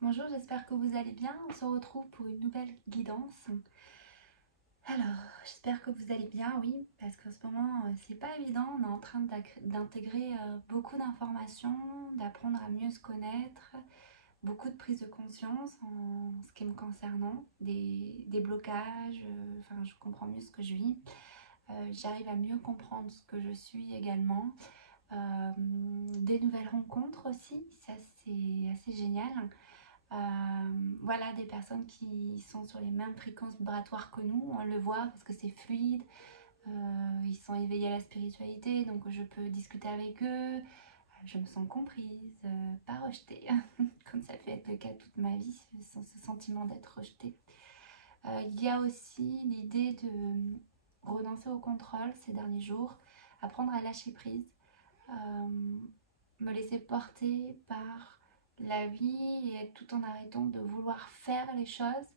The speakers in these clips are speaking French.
Bonjour, j'espère que vous allez bien. On se retrouve pour une nouvelle guidance. Alors, j'espère que vous allez bien, oui, parce qu'en ce moment, c'est pas évident. On est en train d'intégrer beaucoup d'informations, d'apprendre à mieux se connaître, beaucoup de prise de conscience en ce qui me concernant, des blocages, enfin, je comprends mieux ce que je vis. J'arrive à mieux comprendre ce que je suis également. Des nouvelles rencontres aussi, ça c'est assez génial. Voilà, des personnes qui sont sur les mêmes fréquences vibratoires que nous, on le voit parce que c'est fluide, ils sont éveillés à la spiritualité, donc je peux discuter avec eux, je me sens comprise, pas rejetée, comme ça peut être le cas toute ma vie, ce sentiment d'être rejetée. Il y a aussi l'idée de renoncer au contrôle ces derniers jours, apprendre à lâcher prise, me laisser porter par la vie et tout en arrêtant de vouloir faire les choses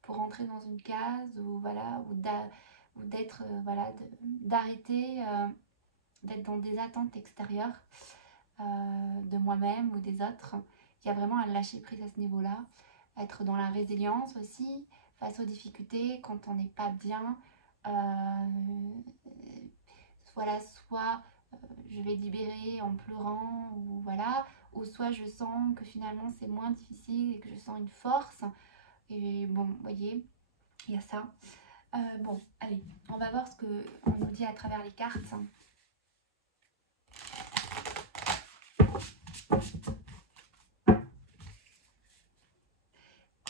pour rentrer dans une case ou voilà ou d'être voilà d'arrêter d'être dans des attentes extérieures de moi-même ou des autres. Il y a vraiment un lâcher prise à ce niveau-là, être dans la résilience aussi face aux difficultés quand on n'est pas bien. Euh, voilà, soit je vais libérer en pleurant ou voilà, ou soit je sens que finalement c'est moins difficile et que je sens une force. Et bon, vous voyez, il y a ça. Bon, allez, on va voir ce qu'on nous dit à travers les cartes.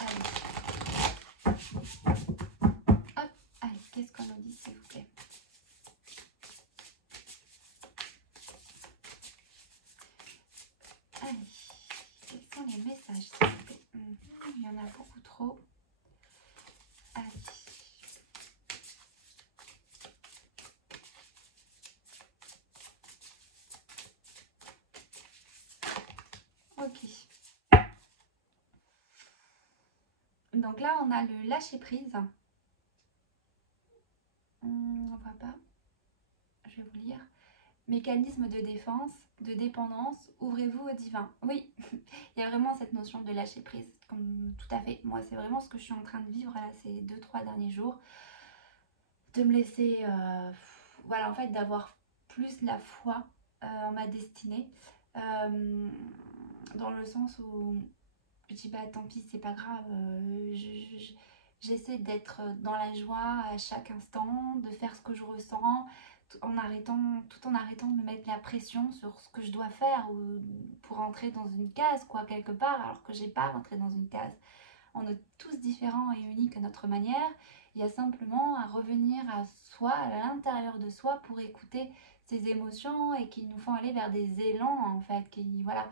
Allez, hop, allez, qu'est-ce qu'on nous dit s'il vous plaît? Allez, quels sont les messages s'il vous plaît? Il y en a beaucoup trop. Allez. Ok. Donc là, on a le lâcher prise. On voit pas. Je vais vous lire. Mécanisme de défense, de dépendance, ouvrez-vous au divin. Oui, il y a vraiment cette notion de lâcher prise, comme tout à fait. Moi, c'est vraiment ce que je suis en train de vivre là ces 2-3 derniers jours. De me laisser, voilà, en fait, d'avoir plus la foi en ma destinée. Dans le sens où je dis, bah tant pis, c'est pas grave. J'essaie d'être dans la joie à chaque instant, de faire ce que je ressens, tout en arrêtant de me mettre la pression sur ce que je dois faire ou pour entrer dans une case, quoi, quelque part, alors que j'ai pas rentré dans une case. On est tous différents et uniques à notre manière. Il y a simplement à revenir à soi, à l'intérieur de soi, pour écouter ses émotions et qui nous font aller vers des élans, en fait. Qui, voilà.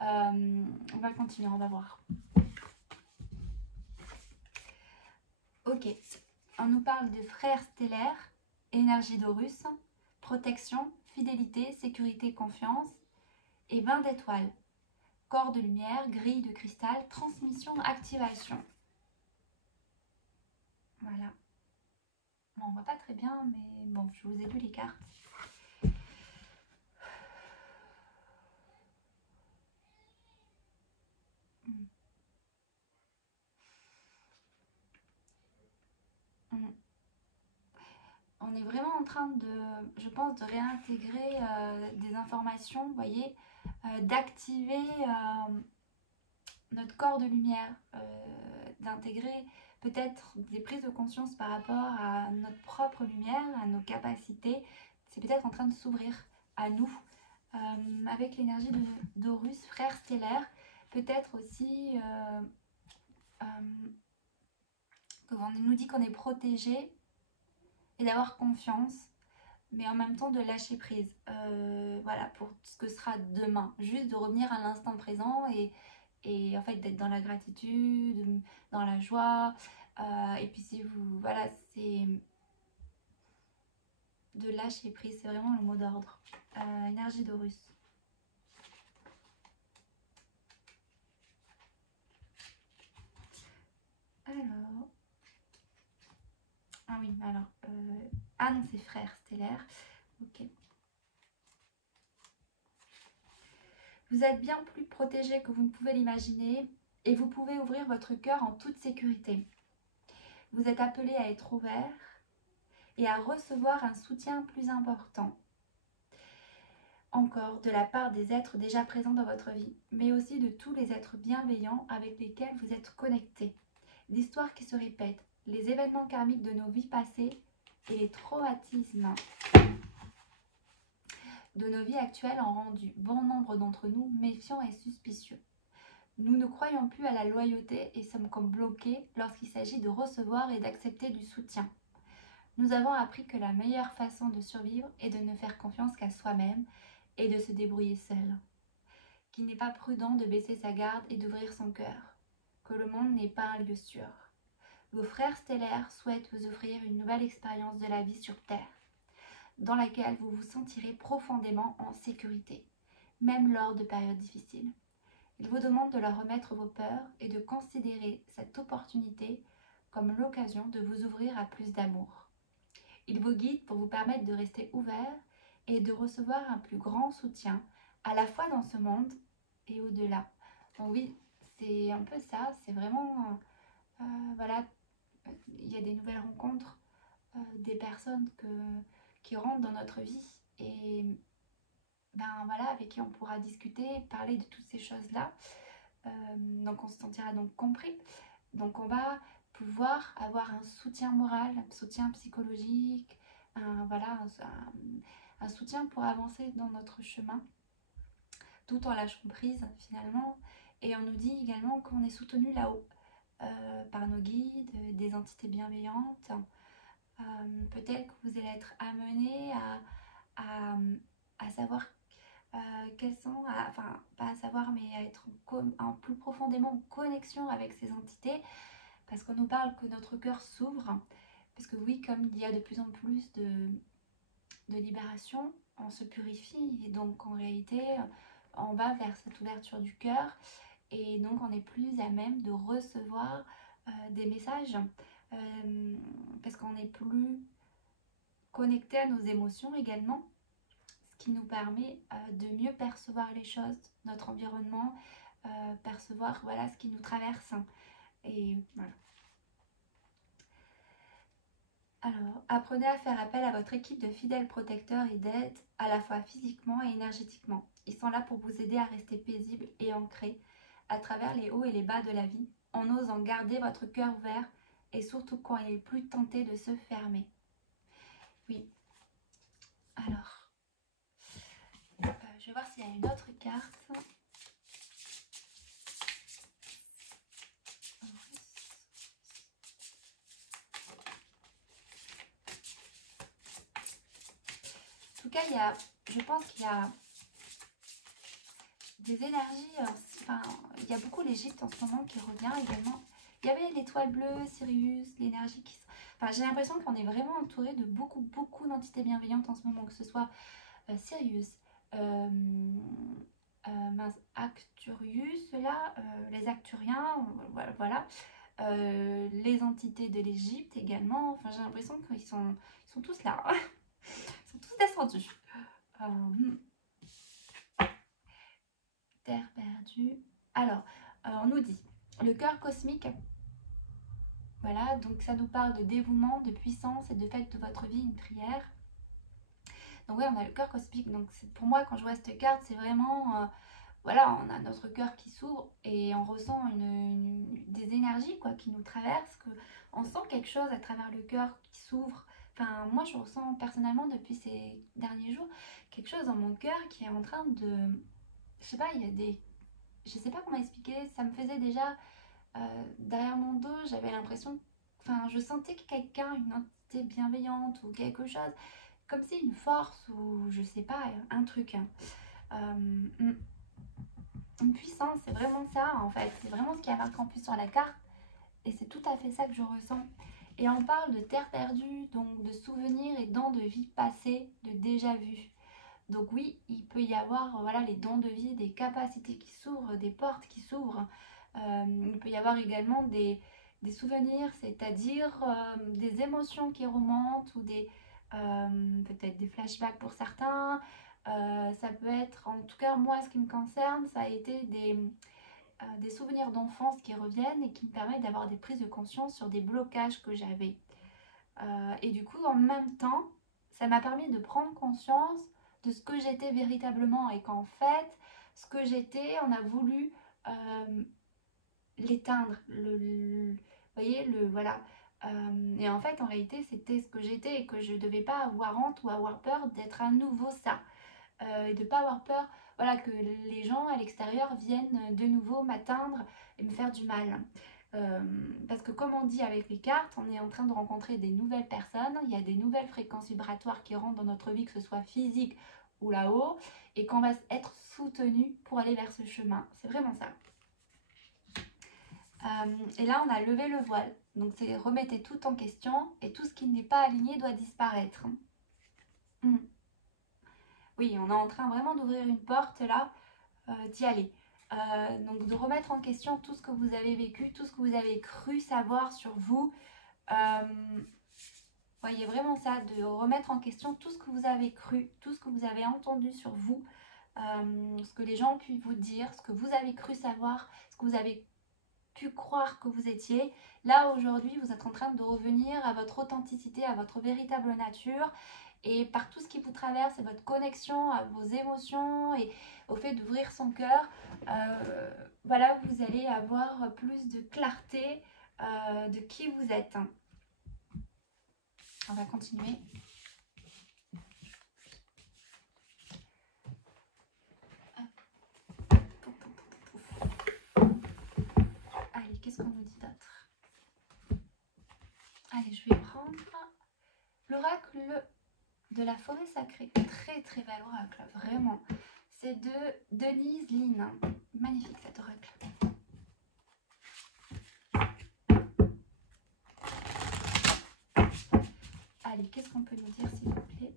On va continuer, on va voir. Ok, on nous parle de frères stellaires, énergie d'Horus, protection, fidélité, sécurité, confiance et bain d'étoiles. Corps de lumière, grille de cristal, transmission, activation. Voilà. Bon, on voit pas très bien, mais bon, je vous ai lu les cartes. On est vraiment en train de, je pense, de réintégrer des informations, vous voyez, d'activer notre corps de lumière, d'intégrer peut-être des prises de conscience par rapport à notre propre lumière, à nos capacités. C'est peut-être en train de s'ouvrir à nous avec l'énergie d'Horus, frère stellaire. Peut-être aussi qu'on nous dit qu'on est protégé et d'avoir confiance, mais en même temps de lâcher prise. Voilà, pour ce que sera demain. Juste de revenir à l'instant présent et en fait d'être dans la gratitude, dans la joie. Et puis si vous, voilà, c'est de lâcher prise, c'est vraiment le mot d'ordre. Énergie d'Horus. Alors, ah oui, alors, ah non, c'est frère stellaire. Ok. Vous êtes bien plus protégé que vous ne pouvez l'imaginer. et vous pouvez ouvrir votre cœur en toute sécurité. Vous êtes appelé à être ouvert et à recevoir un soutien plus important. Encore de la part des êtres déjà présents dans votre vie, mais aussi de tous les êtres bienveillants avec lesquels vous êtes connectés. L'histoire qui se répète, les événements karmiques de nos vies passées et les traumatismes de nos vies actuelles ont rendu bon nombre d'entre nous méfiants et suspicieux. Nous ne croyons plus à la loyauté et sommes comme bloqués lorsqu'il s'agit de recevoir et d'accepter du soutien. Nous avons appris que la meilleure façon de survivre est de ne faire confiance qu'à soi-même et de se débrouiller seul. Qu'il n'est pas prudent de baisser sa garde et d'ouvrir son cœur. Que le monde n'est pas un lieu sûr. Vos frères stellaires souhaitent vous offrir une nouvelle expérience de la vie sur Terre, dans laquelle vous vous sentirez profondément en sécurité, même lors de périodes difficiles. Ils vous demandent de leur remettre vos peurs et de considérer cette opportunité comme l'occasion de vous ouvrir à plus d'amour. Ils vous guident pour vous permettre de rester ouvert et de recevoir un plus grand soutien, à la fois dans ce monde et au-delà. Donc oui, c'est un peu ça, c'est vraiment, voilà, il y a des nouvelles rencontres, des personnes qui rentrent dans notre vie et ben voilà, avec qui on pourra discuter, parler de toutes ces choses-là. Donc on se sentira donc compris. Donc on va pouvoir avoir un soutien moral, un soutien psychologique, voilà, un soutien pour avancer dans notre chemin, tout en lâchant prise finalement. Et on nous dit également qu'on est soutenu là-haut par nos guides, des entités bienveillantes. Peut-être que vous allez être amené à savoir quels sont, enfin pas à savoir, mais à être en plus profondément en connexion avec ces entités, parce qu'on nous parle que notre cœur s'ouvre, parce que oui, comme il y a de plus en plus de libération, on se purifie, et donc en réalité, on va vers cette ouverture du cœur, et donc on est plus à même de recevoir des messages, parce qu'on est plus connecté à nos émotions également, ce qui nous permet de mieux percevoir les choses, notre environnement, percevoir voilà ce qui nous traverse. Et voilà. Alors, apprenez à faire appel à votre équipe de fidèles protecteurs et d'aide, à la fois physiquement et énergétiquement. Ils sont là pour vous aider à rester paisible et ancré à travers les hauts et les bas de la vie, en osant garder votre cœur ouvert et surtout quand il est plus tenté de se fermer. Oui. Alors, je vais voir s'il y a une autre carte. En tout cas, je pense qu'il y a des énergies, enfin, il y a beaucoup l'Égypte en ce moment qui revient également. Il y avait l'étoile bleue, Sirius, l'énergie qui... Enfin, j'ai l'impression qu'on est vraiment entouré de beaucoup d'entités bienveillantes en ce moment, que ce soit Sirius, Acturius, là, les Acturiens, voilà. Les entités de l'Égypte également. Enfin, j'ai l'impression qu'ils sont tous là. Ils sont tous descendus. Terre perdue. Alors, on nous dit le cœur cosmique. Voilà, donc ça nous parle de dévouement, de puissance et de fait de votre vie une prière. Donc oui, on a le cœur cosmique. Donc pour moi, quand je vois cette carte, c'est vraiment... voilà, on a notre cœur qui s'ouvre et on ressent des énergies quoi, qui nous traversent. On sent quelque chose à travers le cœur qui s'ouvre. Enfin, moi, je ressens personnellement depuis ces derniers jours quelque chose dans mon cœur qui est en train de... Je sais pas, il y a des... Je sais pas comment expliquer, ça me faisait déjà... derrière mon dos, j'avais l'impression... Enfin, je sentais que quelqu'un, une entité bienveillante ou quelque chose, comme si une force ou je sais pas, un truc. Une puissance, c'est vraiment ça en fait. C'est vraiment ce qui a marqué en plus sur la carte. Et c'est tout à fait ça que je ressens. Et on parle de terre perdue, donc de souvenirs et dons de vie passées, de déjà vu. Donc oui, il peut y avoir voilà, les dons de vie, des capacités qui s'ouvrent, des portes qui s'ouvrent. Il peut y avoir également des souvenirs, c'est-à-dire des émotions qui remontent ou peut-être des flashbacks pour certains. Ça peut être, en tout cas moi ce qui me concerne, ça a été des souvenirs d'enfance qui reviennent et qui me permettent d'avoir des prises de conscience sur des blocages que j'avais. Et du coup, en même temps, ça m'a permis de prendre conscience de ce que j'étais véritablement et qu'en fait, ce que j'étais, on a voulu l'éteindre. Vous voyez, voilà. Et en fait, en réalité, c'était ce que j'étais et que je ne devais pas avoir honte ou avoir peur d'être à nouveau ça. Et de ne pas avoir peur, voilà, que les gens à l'extérieur viennent de nouveau m'atteindre et me faire du mal. Parce que comme on dit avec les cartes, on est en train de rencontrer des nouvelles personnes, il y a des nouvelles fréquences vibratoires qui rentrent dans notre vie, que ce soit physique ou là-haut, et qu'on va être soutenu pour aller vers ce chemin. C'est vraiment ça. Et là, on a levé le voile. Donc, c'est remettez tout en question et tout ce qui n'est pas aligné doit disparaître. Oui, on est en train vraiment d'ouvrir une porte là, d'y aller. Donc, de remettre en question tout ce que vous avez vécu, tout ce que vous avez cru savoir sur vous. Voyez vraiment ça, de remettre en question tout ce que vous avez cru, tout ce que vous avez entendu sur vous, ce que les gens ont pu vous dire, ce que vous avez cru savoir, ce que vous avez pu croire que vous étiez. Là, aujourd'hui, vous êtes en train de revenir à votre authenticité, à votre véritable nature. Et par tout ce qui vous traverse et votre connexion à vos émotions et au fait d'ouvrir son cœur, voilà, vous allez avoir plus de clarté de qui vous êtes. On va continuer. Allez, qu'est-ce qu'on nous dit d'autre? Allez, je vais prendre l'oracle de la forêt sacrée. Très très bel oracle, vraiment. C'est de Denise Lynn. Magnifique cet oracle. Allez, qu'est-ce qu'on peut nous dire s'il vous plaît?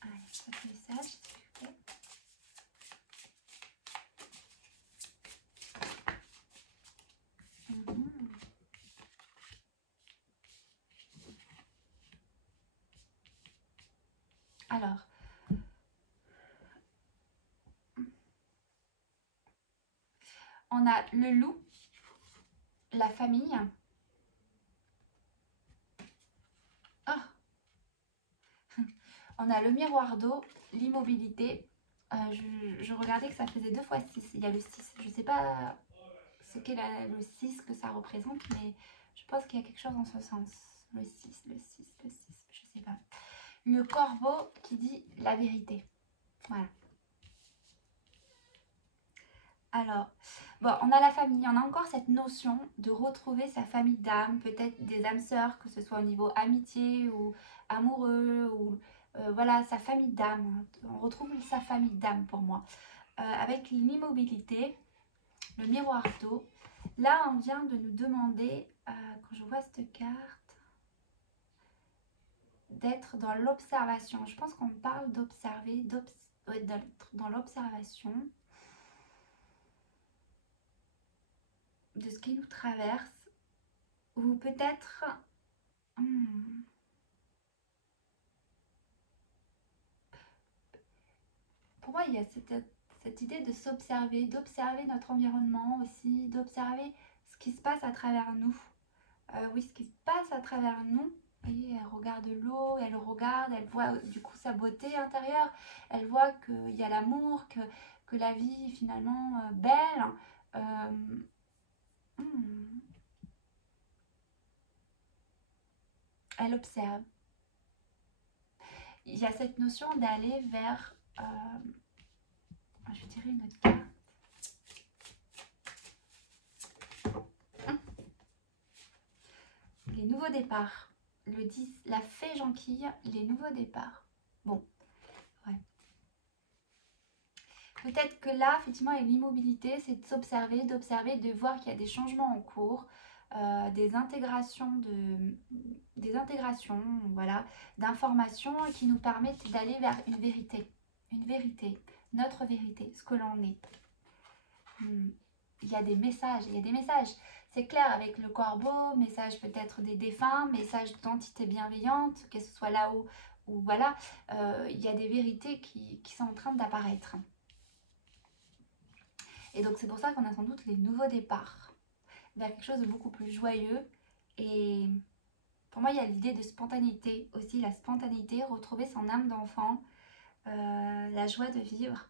Allez, votre message s'il vous plaît. Alors, on a le loup, la famille. Ah, on a le miroir d'eau, l'immobilité. Je regardais que ça faisait 2 fois 6. Il y a le 6. Je ne sais pas ce qu'est le 6 que ça représente, mais je pense qu'il y a quelque chose en ce sens. Le 6, le 6, le 6, je ne sais pas. Le corbeau qui dit la vérité. Voilà. Alors, bon, on a la famille, on a encore cette notion de retrouver sa famille d'âme, peut-être des âmes sœurs, que ce soit au niveau amitié ou amoureux, ou voilà, sa famille d'âme. On retrouve sa famille d'âme pour moi. Avec l'immobilité, le miroir d'eau. Là, on vient de nous demander, quand je vois cette carte, d'être dans l'observation. Je pense qu'on parle d'observer, d'être dans l'observation de ce qui nous traverse, ou peut-être pour moi il y a cette idée de s'observer, d'observer notre environnement aussi, d'observer ce qui se passe à travers nous. Oui, ce qui se passe à travers nous. Vous voyez, elle regarde l'eau, elle regarde, elle voit du coup sa beauté intérieure, elle voit qu'il y a l'amour, que la vie est finalement belle. Elle observe. Il y a cette notion d'aller vers, je dirais une autre carte. Les nouveaux départs. Le 10, la fée jonquille, les nouveaux départs. Bon, ouais. Peut-être que là, effectivement, avec l'immobilité, c'est de s'observer, de voir qu'il y a des changements en cours, des intégrations, voilà, d'informations qui nous permettent d'aller vers une vérité, notre vérité, ce que l'on est. Il y a des messages, C'est clair avec le corbeau, message peut-être des défunts, message d'entités bienveillantes, que ce soit là-haut où voilà, il y a des vérités qui sont en train d'apparaître. Et donc c'est pour ça qu'on a sans doute les nouveaux départs vers quelque chose de beaucoup plus joyeux. Et pour moi, il y a l'idée de spontanéité aussi, la spontanéité, retrouver son âme d'enfant, la joie de vivre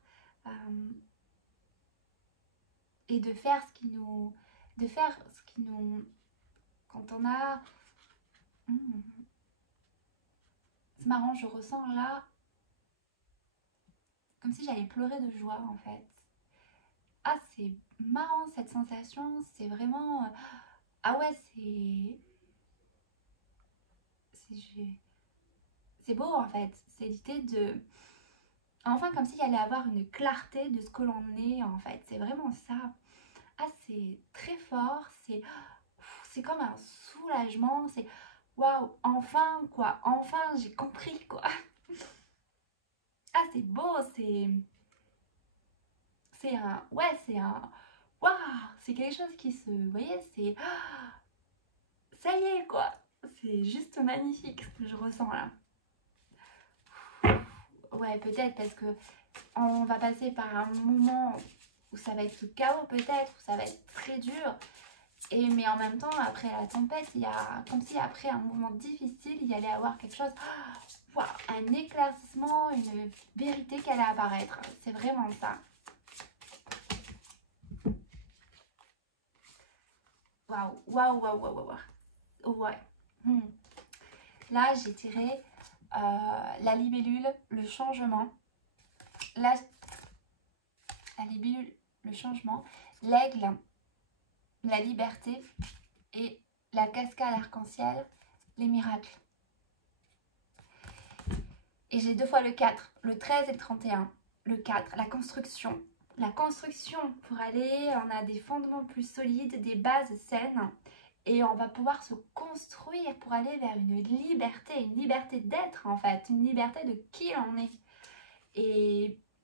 et de faire ce qui nous... Quand on a... C'est marrant, je ressens là comme si j'allais pleurer de joie en fait. Ah, c'est marrant cette sensation, c'est vraiment... Ah ouais, c'est beau en fait. C'est l'idée de... Enfin, comme s'il y allait avoir une clarté de ce que l'on est en fait. C'est vraiment ça. Ah, c'est très fort, c'est comme un soulagement, c'est waouh, enfin quoi, enfin j'ai compris quoi. Ah, c'est beau, c'est un, ouais, c'est un, waouh, c'est quelque chose qui se, vous voyez, c'est, ça y est quoi, c'est juste magnifique ce que je ressens là. Ouais, peut-être parce que on va passer par un moment où ça va être le chaos peut-être, où ça va être très dur. Mais en même temps, après la tempête, il y a comme si après un moment difficile, il y allait avoir quelque chose, wow, un éclaircissement, une vérité qui allait apparaître. C'est vraiment ça. Waouh, waouh, waouh, waouh, waouh. Ouais. Là, j'ai tiré la libellule, le changement. La libellule, le changement. L'aigle, la liberté. Et la cascade arc-en-ciel, les miracles. Et j'ai 2 fois le 4, le 13 et le 31. Le 4, la construction. La construction, pour aller, on a des fondements plus solides, des bases saines. Et on va pouvoir se construire pour aller vers une liberté d'être en fait, une liberté de qui on est.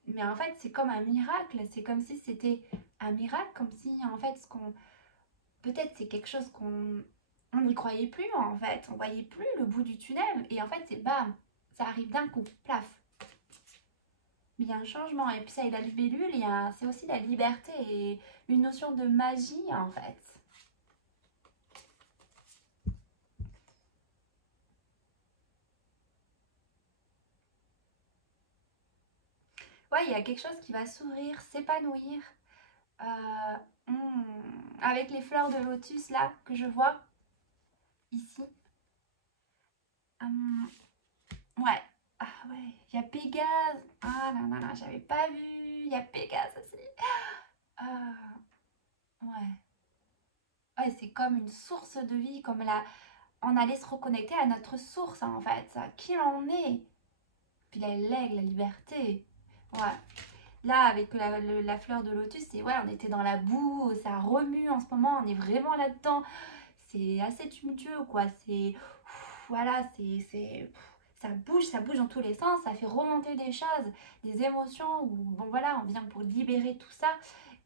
Mais en fait, c'est comme un miracle, c'est comme si c'était un miracle, comme si en fait, peut-être c'est quelque chose qu'on n'y croyait plus en fait, on voyait plus le bout du tunnel. Et en fait, c'est bam, ça arrive d'un coup, plaf. Mais il y a un changement. Et puis ça, il y a la libellule, c'est aussi la liberté et une notion de magie en fait. Ouais, il y a quelque chose qui va s'ouvrir, s'épanouir. Avec les fleurs de lotus là que je vois ici. Ouais. Ah ouais, il y a Pégase. Ah non, non, non, j'avais pas vu. Il y a Pégase aussi. Ouais. Ouais, c'est comme une source de vie, comme là, on allait se reconnecter à notre source en fait, à qui on est. Puis l'aigle, la liberté. Ouais. Là, avec la fleur de lotus, c'est ouais, on était dans la boue, ça remue en ce moment, on est vraiment là-dedans. C'est assez tumultueux, quoi. C'est. Voilà, ça bouge dans tous les sens, ça fait remonter des choses, des émotions, où, bon voilà, on vient pour libérer tout ça.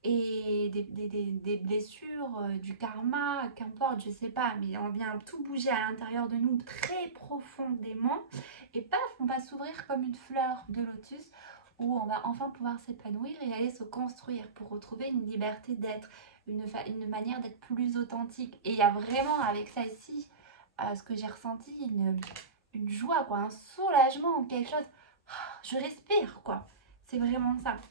Et des blessures, du karma, qu'importe, je sais pas, mais on vient tout bouger à l'intérieur de nous très profondément. Et paf, on va s'ouvrir comme une fleur de lotus où on va enfin pouvoir s'épanouir et aller se construire pour retrouver une liberté d'être, une manière d'être plus authentique. Et il y a vraiment avec ça ici, ce que j'ai ressenti, une joie, quoi, un soulagement, quelque chose. Je respire, quoi. C'est vraiment ça.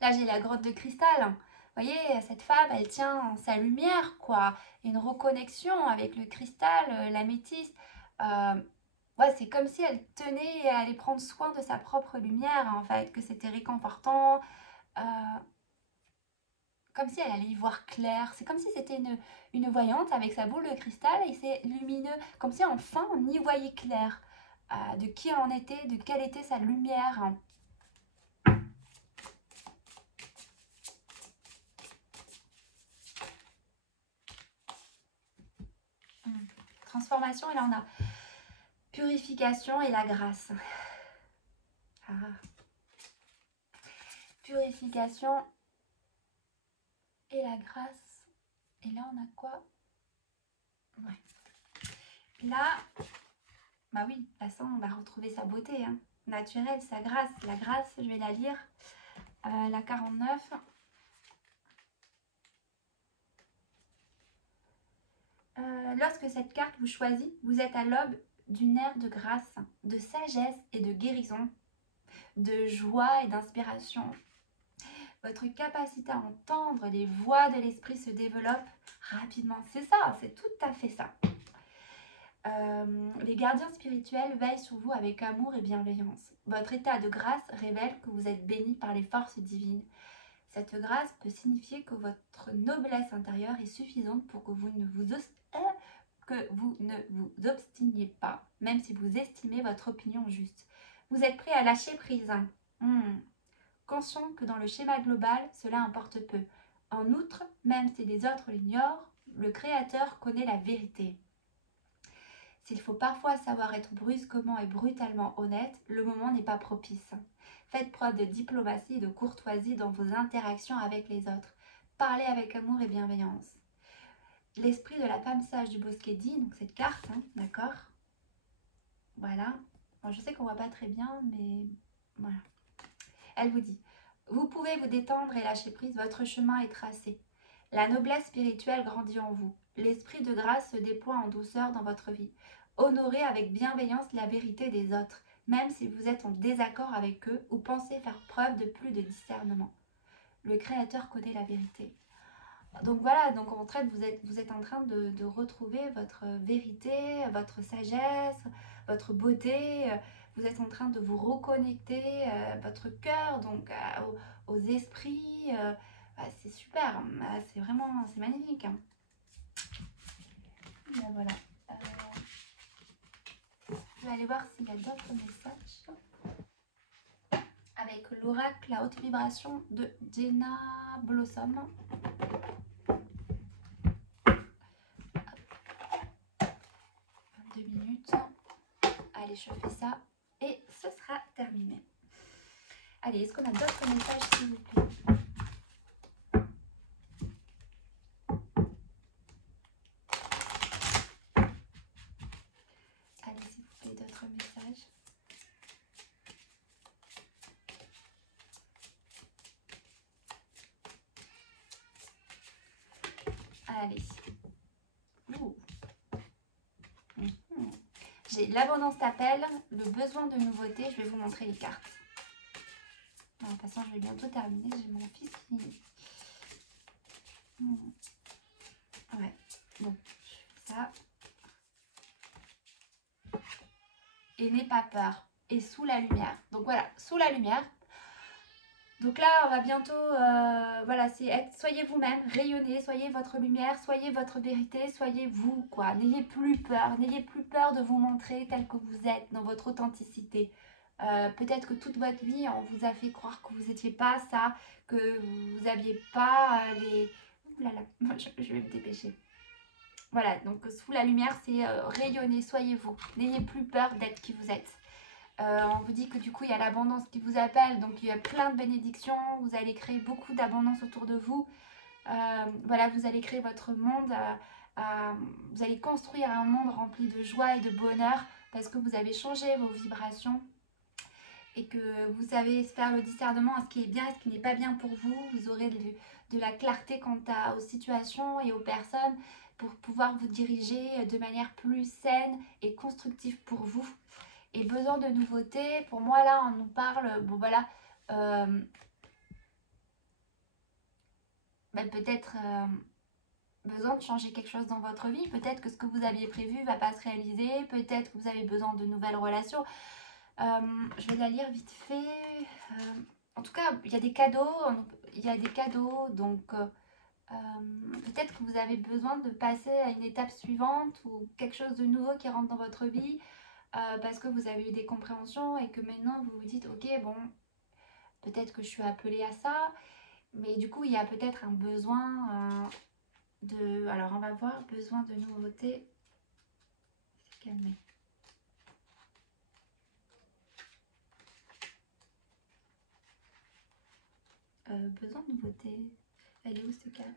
Là, j'ai la grotte de cristal. Vous voyez, cette femme, elle tient sa lumière, quoi. Une reconnexion avec le cristal, l'améthyste. Ouais, c'est comme si elle tenait à aller prendre soin de sa propre lumière, en fait, que c'était réconfortant. Euh, Comme si elle allait y voir clair. C'est comme si c'était une voyante avec sa boule de cristal et c'est lumineux. Comme si enfin on y voyait clair. De qui elle en était, de quelle était sa lumière. Transformation, et là on a purification et la grâce. Purification et la grâce. Et là on a quoi? Ouais. Là, Bah oui, de toute façon, on va retrouver sa beauté, hein, naturelle, sa grâce. La grâce, je vais la lire. La 49. Lorsque cette carte vous choisit, vous êtes à l'aube d'une ère de grâce, de sagesse et de guérison, de joie et d'inspiration. Votre capacité à entendre les voix de l'esprit se développe rapidement. C'est ça, c'est tout à fait ça. Les gardiens spirituels veillent sur vous avec amour et bienveillance. Votre état de grâce révèle que vous êtes béni par les forces divines. Cette grâce peut signifier que votre noblesse intérieure est suffisante pour que vous ne vous obstiniez pas, même si vous estimez votre opinion juste. Vous êtes prêt à lâcher prise. Conscient que dans le schéma global, cela importe peu. En outre, même si les autres l'ignorent, le Créateur connaît la vérité. S'il faut parfois savoir être brusquement et brutalement honnête, le moment n'est pas propice. Faites preuve de diplomatie et de courtoisie dans vos interactions avec les autres. Parlez avec amour et bienveillance. L'esprit de la femme sage du bosquet dit, donc cette carte, hein, d'accord? Voilà. Bon, je sais qu'on ne voit pas très bien, mais voilà. Elle vous dit, vous pouvez vous détendre et lâcher prise, votre chemin est tracé. La noblesse spirituelle grandit en vous. L'esprit de grâce se déploie en douceur dans votre vie. Honorez avec bienveillance la vérité des autres, même si vous êtes en désaccord avec eux ou pensez faire preuve de plus de discernement. Le Créateur connaît la vérité. Donc voilà, donc en fait, vous êtes en train de retrouver votre vérité, votre sagesse, votre beauté. Vous êtes en train de vous reconnecter votre cœur, donc aux esprits. C'est super, c'est vraiment, c'est magnifique. Là, voilà. Je vais aller voir s'il y a d'autres messages. Avec l'oracle, la haute vibration de Jenna Blossom. 2 minutes. Allez, je fais ça et ce sera terminé. Allez, est-ce qu'on a d'autres messages, s'il vous plaît? Allez, s'il vous plaît, d'autres messages. Allez. J'ai l'abondance t'appelle, le besoin de nouveauté. Je vais vous montrer les cartes. En passant, je vais bientôt terminer. J'ai mon fils qui... Ouais, bon, je fais ça. Et n'aie pas peur. Et sous la lumière. Donc voilà, sous la lumière. Donc là, on va bientôt, voilà, soyez vous-même, rayonnez, soyez votre lumière, soyez votre vérité, soyez vous, quoi. N'ayez plus peur de vous montrer tel que vous êtes, dans votre authenticité. Peut-être que toute votre vie, on vous a fait croire que vous n'étiez pas ça, que vous n'aviez pas les... Ouh là là, je vais me dépêcher. Voilà, donc sous la lumière, c'est rayonner, soyez vous. N'ayez plus peur d'être qui vous êtes. On vous dit que du coup il y a l'abondance qui vous appelle, donc il y a plein de bénédictions, vous allez créer beaucoup d'abondance autour de vous. Voilà, vous allez créer votre monde, vous allez construire un monde rempli de joie et de bonheur parce que vous avez changé vos vibrations et que vous savez faire le discernement à ce qui est bien et ce qui n'est pas bien pour vous. Vous aurez de la clarté quant aux situations et aux personnes pour pouvoir vous diriger de manière plus saine et constructive pour vous. Et besoin de nouveautés, pour moi là on nous parle, bon voilà, peut-être besoin de changer quelque chose dans votre vie, peut-être que ce que vous aviez prévu ne va pas se réaliser, peut-être que vous avez besoin de nouvelles relations. Je vais la lire vite fait. En tout cas, il y a des cadeaux, donc peut-être que vous avez besoin de passer à une étape suivante ou quelque chose de nouveau qui rentre dans votre vie. Parce que vous avez eu des compréhensions et que maintenant vous vous dites ok bon peut-être que je suis appelée à ça, mais du coup il y a peut-être un besoin de... Alors on va voir, besoin de nouveauté. C'est calmé. Besoin de nouveauté. Elle est où cette carte?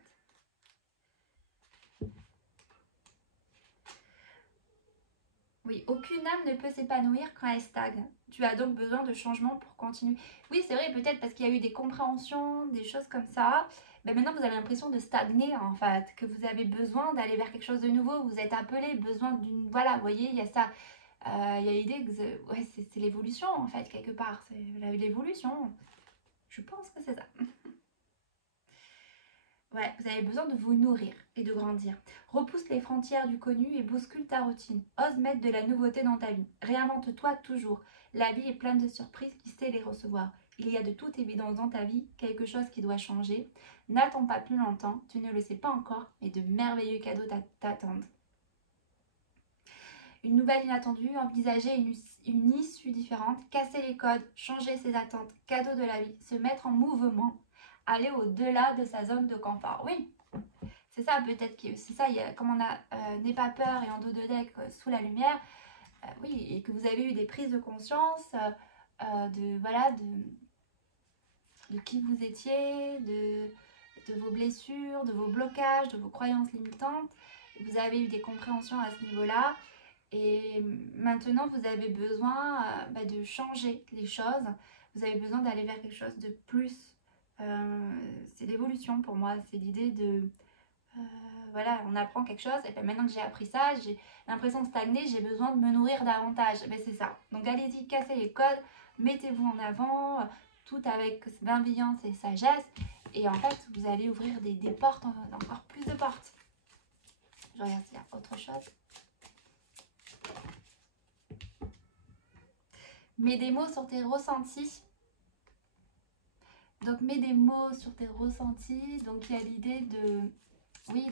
Oui, Oui, aucune âme ne peut s'épanouir quand elle stagne. Tu as donc besoin de changement pour continuer. Oui, c'est vrai, peut-être parce qu'il y a eu des compréhensions, des choses comme ça. Mais maintenant, vous avez l'impression de stagner, en fait, que vous avez besoin d'aller vers quelque chose de nouveau. Vous êtes appelé, besoin d'une... Voilà, vous voyez, il y a ça. Il y a l'idée que ouais, c'est l'évolution, en fait, quelque part. C'est l'évolution. Je pense que c'est ça. Ouais, vous avez besoin de vous nourrir et de grandir. Repousse les frontières du connu et bouscule ta routine. Ose mettre de la nouveauté dans ta vie. Réinvente-toi toujours. La vie est pleine de surprises qui sait les recevoir. Il y a de toute évidence dans ta vie quelque chose qui doit changer. N'attends pas plus longtemps, tu ne le sais pas encore, mais de merveilleux cadeaux t'attendent. Une nouvelle inattendue, envisager une issue différente, casser les codes, changer ses attentes, cadeau de la vie, se mettre en mouvement, aller au-delà de sa zone de confort. Oui, c'est ça peut-être que c'est ça, comme on a n'aie pas peur et en dos de deck sous la lumière, oui, et que vous avez eu des prises de conscience de voilà de qui vous étiez, de vos blessures, de vos blocages, de vos croyances limitantes. Vous avez eu des compréhensions à ce niveau-là. Et maintenant, vous avez besoin de changer les choses. Vous avez besoin d'aller vers quelque chose de plus. C'est l'évolution pour moi. C'est l'idée de... voilà, on apprend quelque chose. Et bien maintenant que j'ai appris ça, j'ai l'impression de stagner. J'ai besoin de me nourrir davantage. Mais c'est ça. Donc allez-y, cassez les codes. Mettez-vous en avant. Tout avec bienveillance et sagesse. Et en fait, vous allez ouvrir des portes, encore plus de portes. Je regarde s'il y a autre chose. Mets des mots sur tes ressentis. Donc, mets des mots sur tes ressentis. Donc, il y a l'idée de, oui,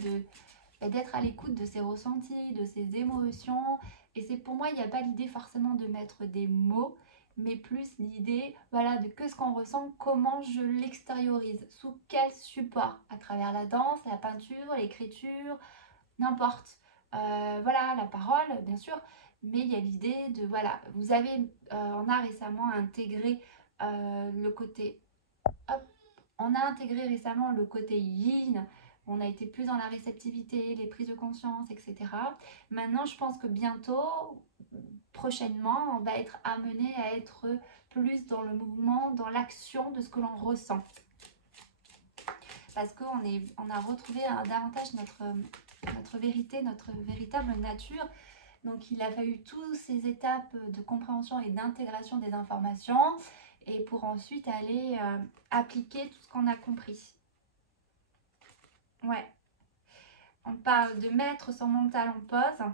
d'être à l'écoute de ses ressentis, de ses émotions. Et c'est pour moi, il n'y a pas l'idée forcément de mettre des mots, mais plus l'idée, voilà, de que ce qu'on ressent, comment je l'extériorise, sous quel support, à travers la danse, la peinture, l'écriture, n'importe. Voilà, la parole, bien sûr. Mais il y a l'idée de, voilà, vous avez, on a récemment intégré le côté, hop, on a intégré récemment le côté yin, on a été plus dans la réceptivité, les prises de conscience, etc. Maintenant, je pense que bientôt, prochainement, on va être amené à être plus dans le mouvement, dans l'action de ce que l'on ressent. Parce on a retrouvé davantage notre vérité, notre véritable nature. Donc il a fallu toutes ces étapes de compréhension et d'intégration des informations et pour ensuite aller appliquer tout ce qu'on a compris. Ouais. On parle de mettre son mental en pause,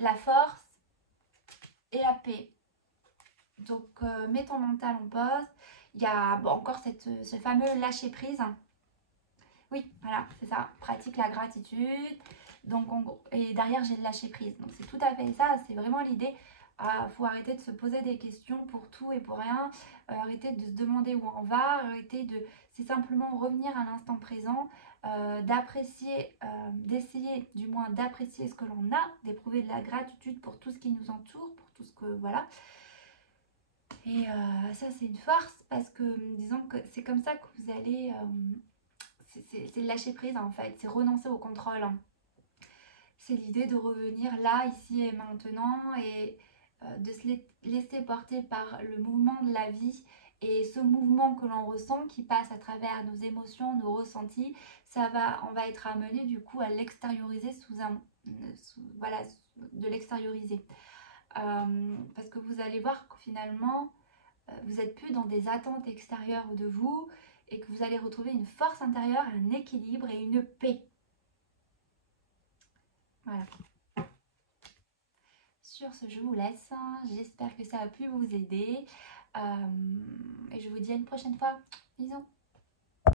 la force et la paix. Donc mets ton mental en pause. Il y a encore ce fameux lâcher prise. Oui, voilà, c'est ça. Pratique la gratitude. Donc, et derrière, j'ai le lâcher prise. Donc, c'est tout à fait ça. C'est vraiment l'idée. Faut arrêter de se poser des questions pour tout et pour rien. Arrêter de se demander où on va. Arrêter de... C'est simplement revenir à l'instant présent. D'apprécier, d'essayer du moins d'apprécier ce que l'on a. D'éprouver de la gratitude pour tout ce qui nous entoure. Pour tout ce que... Voilà. Et ça, c'est une force parce que, disons que c'est comme ça que vous allez... c'est lâcher prise en fait, c'est renoncer au contrôle. C'est l'idée de revenir là, ici et maintenant et de se laisser porter par le mouvement de la vie. Et ce mouvement que l'on ressent qui passe à travers nos émotions, nos ressentis, on va être amené du coup à l'extérioriser voilà, de l'extérioriser. Parce que vous allez voir que finalement, vous n'êtes plus dans des attentes extérieures de vous et que vous allez retrouver une force intérieure, un équilibre et une paix. Voilà. Sur ce, je vous laisse. J'espère que ça a pu vous aider. Et je vous dis à une prochaine fois. Bisous.